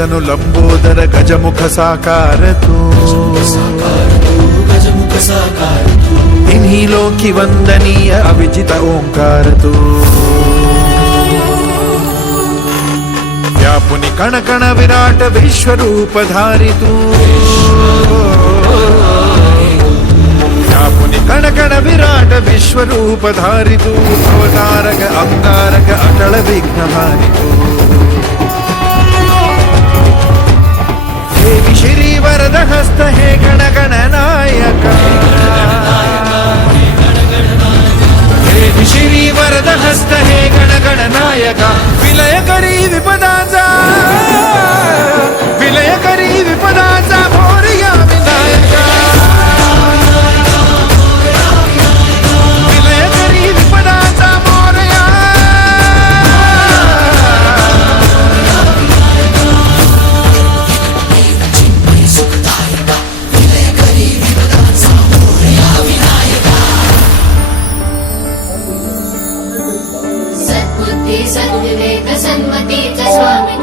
वदनु लंबोदर गजमुख साकार तू तिन्ही लोकी वंदनीय अविजित ओंकार तू व्यापुनि कण कण विराट विश्वरूप धारी तू व्यापुनि कण कण विराट विश्वरूप धारी तू अवतारक अंगारक अटल विघ्नहारी तू देवी श्री वरद हस्त हे गण गण नायका देवी श्री वरद हस्त हे गण गण नायका विलय करी विपदाचा विलय करी विपदाचा मोरया विनायका विलय करी विपदाचा मोरया सद्बुद्धी सद्विवेक सन्मती च स्वामी